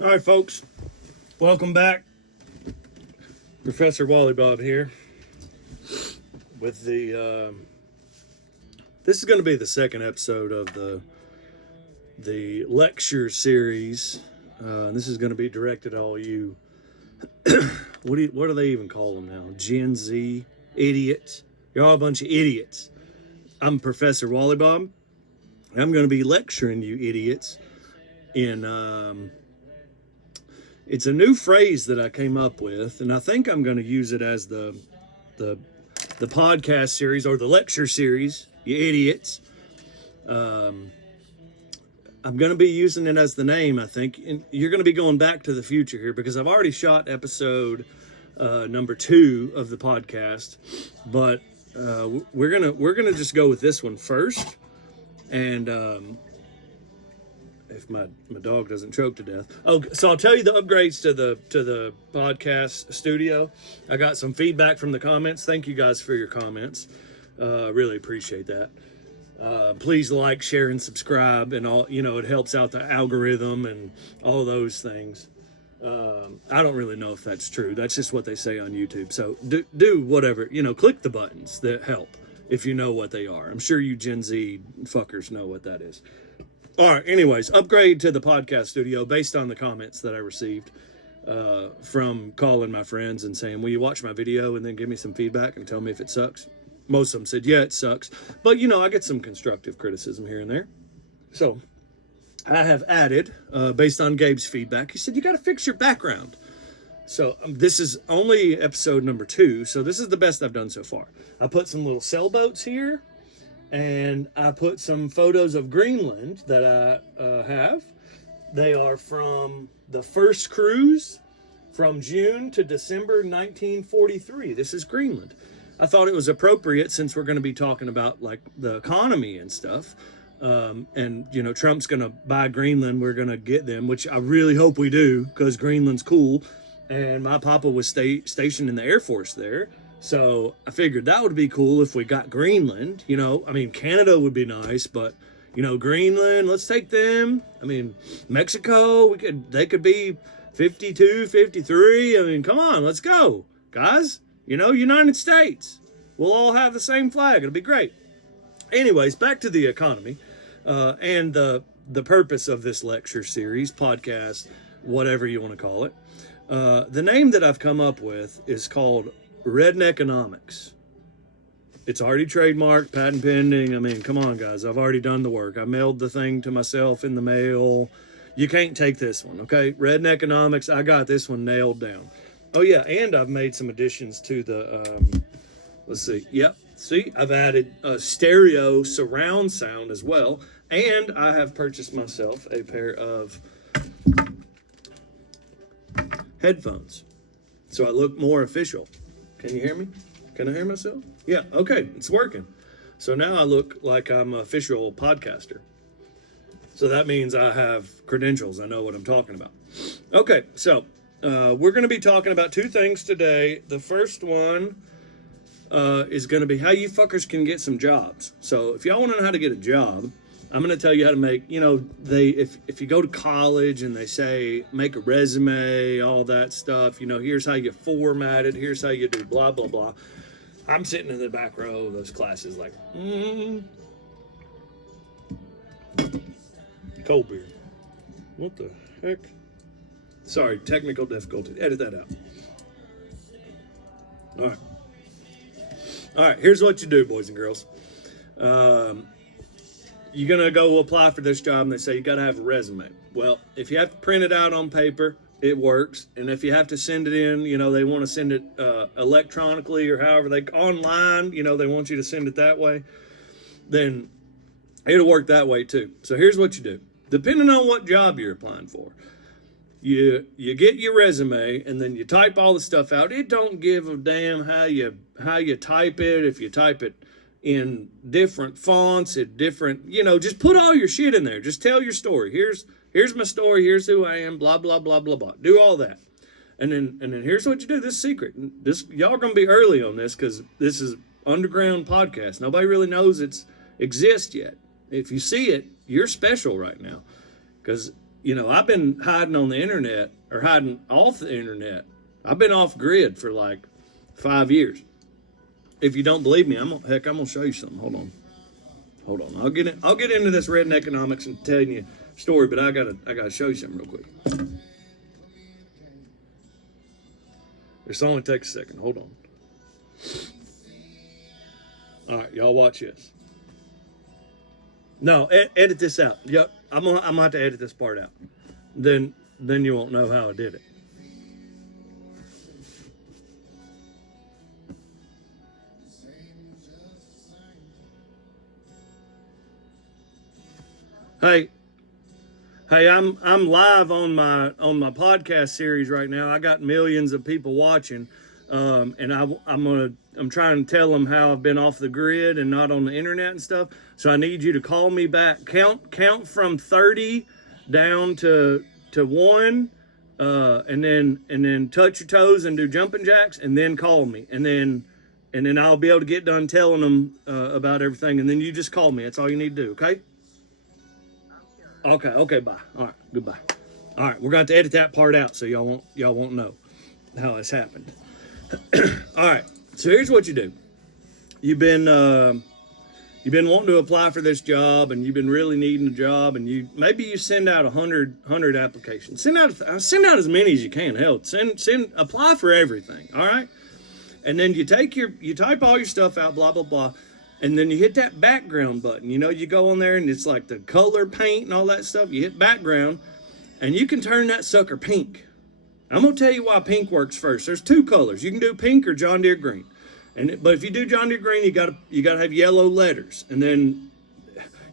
All right, folks, welcome back. Professor Wally Bob here with this is going to be the second episode of the lecture series. This is going to be directed at all you, what do they even call them now? Gen Z idiots. You're all a bunch of idiots. I'm Professor Wally Bob. I'm going to be lecturing you idiots in it's a new phrase that I came up with, and I think I'm going to use it as the podcast series or the lecture series, you idiots. I'm going to be using it as the name, I think. And you're going to be going back to the future here because I've already shot episode number 2 of the podcast, but we're gonna just go with this one first, and if my dog doesn't choke to death. Oh, so I'll tell you the upgrades to the podcast studio. I got some feedback from the comments. Thank you guys for your comments. Really appreciate that. Please like, share, and subscribe, and all. It helps out the algorithm and all those things. I don't really know if that's true. That's just what they say on YouTube. So do whatever. Click the buttons that help if you know what they are. I'm sure you Gen Z fuckers know what that is. All right, anyways, upgrade to the podcast studio based on the comments that I received from calling my friends and saying, will you watch my video and then give me some feedback and tell me if it sucks? Most of them said, yeah, it sucks. But, I get some constructive criticism here and there. So I have added, based on Gabe's feedback, he said, you got to fix your background. So this is only episode number 2, so this is the best I've done so far. I put some little sailboats here. And I put some photos of Greenland that I have. They are from the first cruise from June to December 1943. This is Greenland. I thought it was appropriate since we're going to be talking about like the economy and stuff. And Trump's going to buy Greenland. We're going to get them, which I really hope we do because Greenland's cool. And my papa was stationed in the Air Force there. So I figured that would be cool if we got Greenland. Canada would be nice, but Greenland, let's take them. Mexico, they could be 52, 53. Come on, let's go, guys. United States. We'll all have the same flag. It'll be great. Anyways, back to the economy and the purpose of this lecture series, podcast, whatever you want to call it. The name that I've come up with is called Redneckonomics. It's already trademarked, patent pending. Come on, guys. I've already done the work. I mailed the thing to myself in the mail. You can't take this one, okay? Redneckonomics, I got this one nailed down. Oh, yeah, and I've made some additions to the, let's see. Yep, see, I've added a stereo surround sound as well, and I have purchased myself a pair of headphones, so I look more official. Can you hear me? Can I hear myself? Yeah, okay, it's working. So now I look like I'm an official podcaster. So that means I have credentials. I know what I'm talking about. Okay, so we're going to be talking about 2 things today. The first one is going to be how you fuckers can get some jobs. So if y'all want to know how to get a job, I'm going to tell you how to make, if you go to college and they say make a resume, all that stuff, here's how you format it, here's how you do blah, blah, blah. I'm sitting in the back row of those classes like, cold beer. What the heck? Sorry, technical difficulty. Edit that out. All right, here's what you do, boys and girls. You're going to go apply for this job and they say you got to have a resume. Well, if you have to print it out on paper, it works. And if you have to send it in, they want to send it electronically or however online, they want you to send it that way, then it'll work that way too. So here's what you do. Depending on what job you're applying for, you get your resume and then you type all the stuff out. It don't give a damn how you type it. If you type it in different fonts, at different, just put all your shit in there. Just tell your story. Here's my story. Here's who I am. Blah, blah, blah, blah, blah. Do all that. And then here's what you do. This is secret. Y'all going to be early on this because this is underground podcast. Nobody really knows it exists yet. If you see it, you're special right now because I've been hiding on the internet or hiding off the internet. I've been off grid for like 5 years. If you don't believe me, I'm gonna show you something. Hold on. I'll get into this Redneckonomics and tell you a story, but I gotta show you something real quick. This only takes a second. Hold on. All right, y'all watch this. No, edit this out. Yep, I'm gonna have to edit this part out. Then you won't know how I did it. Hey, I'm live on my podcast series right now. I got millions of people watching, and I'm trying to tell them how I've been off the grid and not on the internet and stuff. So I need you to call me back. Count from 30 down to 1, and then touch your toes and do jumping jacks, and then call me, and then I'll be able to get done telling them about everything, and then you just call me. That's all you need to do. Okay. Okay, bye. All right, goodbye. All right, we're going to have to edit that part out so y'all won't know how this happened. All right, so here's what you do. You've been wanting to apply for this job, and you've been really needing a job, and maybe you send out 100 applications. Send out as many as you can. Hell, apply for everything. All right, and then you type all your stuff out, blah blah blah. And then you hit that background button. You go on there and it's like the color paint and all that stuff. You hit background and you can turn that sucker pink. I'm going to tell you why pink works first. There's 2 colors. You can do pink or John Deere green. But if you do John Deere green, you got to have yellow letters. And then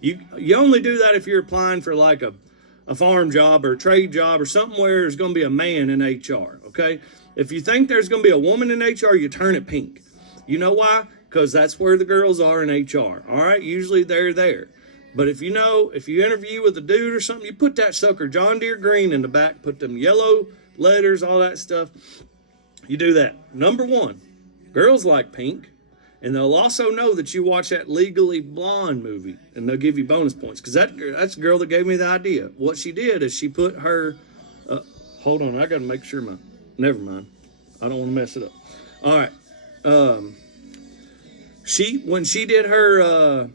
you only do that if you're applying for like a farm job or a trade job or something where there's going to be a man in HR, okay? If you think there's going to be a woman in HR, you turn it pink. You know why? Because that's where the girls are in HR. All right, usually they're there. But if you interview with a dude or something, you put that sucker John Deere green in the back, put them yellow letters, all that stuff. You do that. Number 1, girls like pink, and they'll also know that you watch that Legally Blonde movie, and they'll give you bonus points because that's the girl that gave me the idea. What she did is she put her. Hold on, I got to make sure Never mind. I don't want to mess it up. All right. When she did her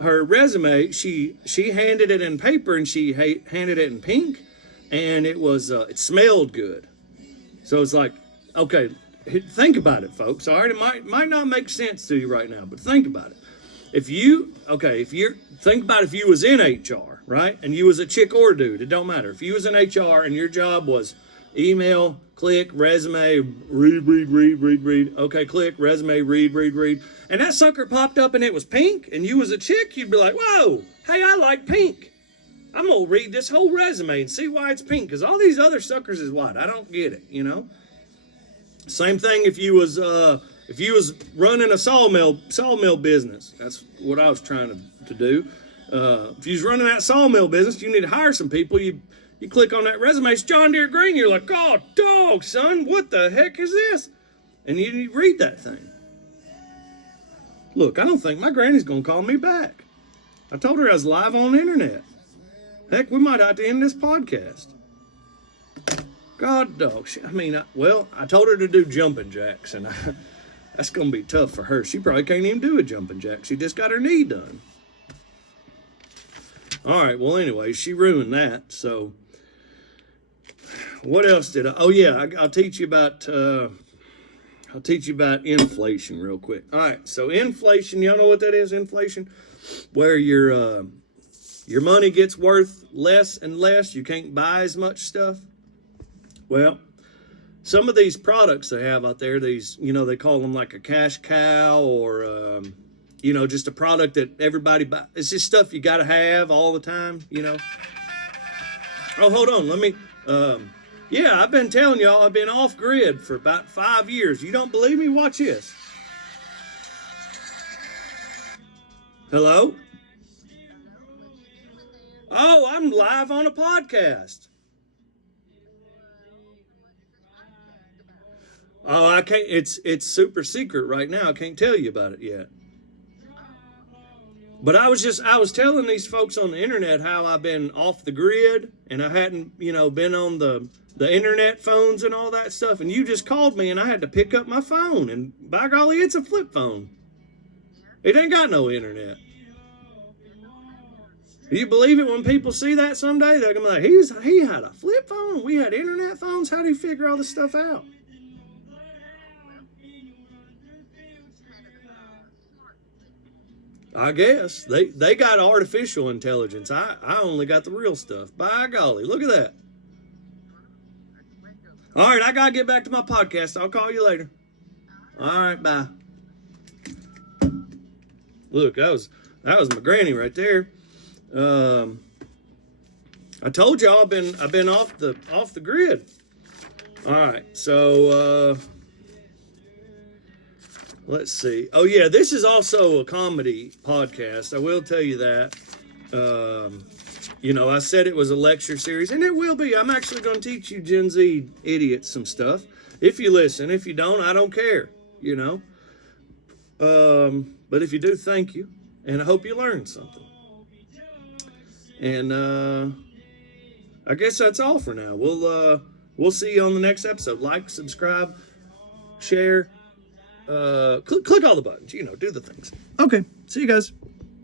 resume, she handed it in paper and she handed it in pink, and it smelled good. So it's like, okay, think about it, folks. All right, it might not make sense to you right now, but think about it. Think about if you was in HR, right, and you was a chick or a dude, it don't matter. If you was in HR and your job was email, click, resume, read. Okay, click, resume, read. And that sucker popped up and it was pink and you was a chick, you'd be like, whoa, hey, I like pink. I'm going to read this whole resume and see why it's pink, because all these other suckers is white. I don't get it, Same thing if you was running a sawmill business. That's what I was trying to do. If you was running that sawmill business, you need to hire some people. You click on that resume, it's John Deere green. You're like, oh, dog, son, what the heck is this? And you read that thing. Look, I don't think my granny's going to call me back. I told her I was live on the internet. Heck, we might have to end this podcast. God, dog. I told her to do jumping jacks, and that's going to be tough for her. She probably can't even do a jumping jack. She just got her knee done. All right, well, anyway, she ruined that, so... What else did I? Oh yeah, I'll teach you about inflation real quick. All right, so inflation, y'all know what that is? Inflation, where your money gets worth less and less. You can't buy as much stuff. Well, some of these products they have out there, these they call them like a cash cow or just a product that everybody buys. It's just stuff you got to have all the time. Oh, hold on, let me. Yeah, I've been telling y'all I've been off grid for about 5 years. You don't believe me? Watch this. Hello? Oh, I'm live on a podcast. Oh, I can't. It's super secret right now. I can't tell you about it yet. But I was telling these folks on the internet how I've been off the grid and I hadn't, been on the internet phones and all that stuff. And you just called me and I had to pick up my phone. And by golly, it's a flip phone. It ain't got no internet. Do you believe it when people see that someday? They're going to be like, he had a flip phone. We had internet phones. How do you figure all this stuff out? I guess. They got artificial intelligence. I only got the real stuff. By golly, look at that. All right, I got to get back to my podcast. I'll call you later. All right, bye. Look, that was my granny right there. I told y'all I've been off the grid. All right, so let's see. Oh yeah, this is also a comedy podcast. I will tell you that. I said it was a lecture series, and it will be. I'm actually going to teach you Gen Z idiots some stuff. If you listen, if you don't, I don't care. But if you do, thank you, and I hope you learned something. And I guess that's all for now. We'll see you on the next episode. Like, subscribe, share, click all the buttons. Do the things. Okay, see you guys.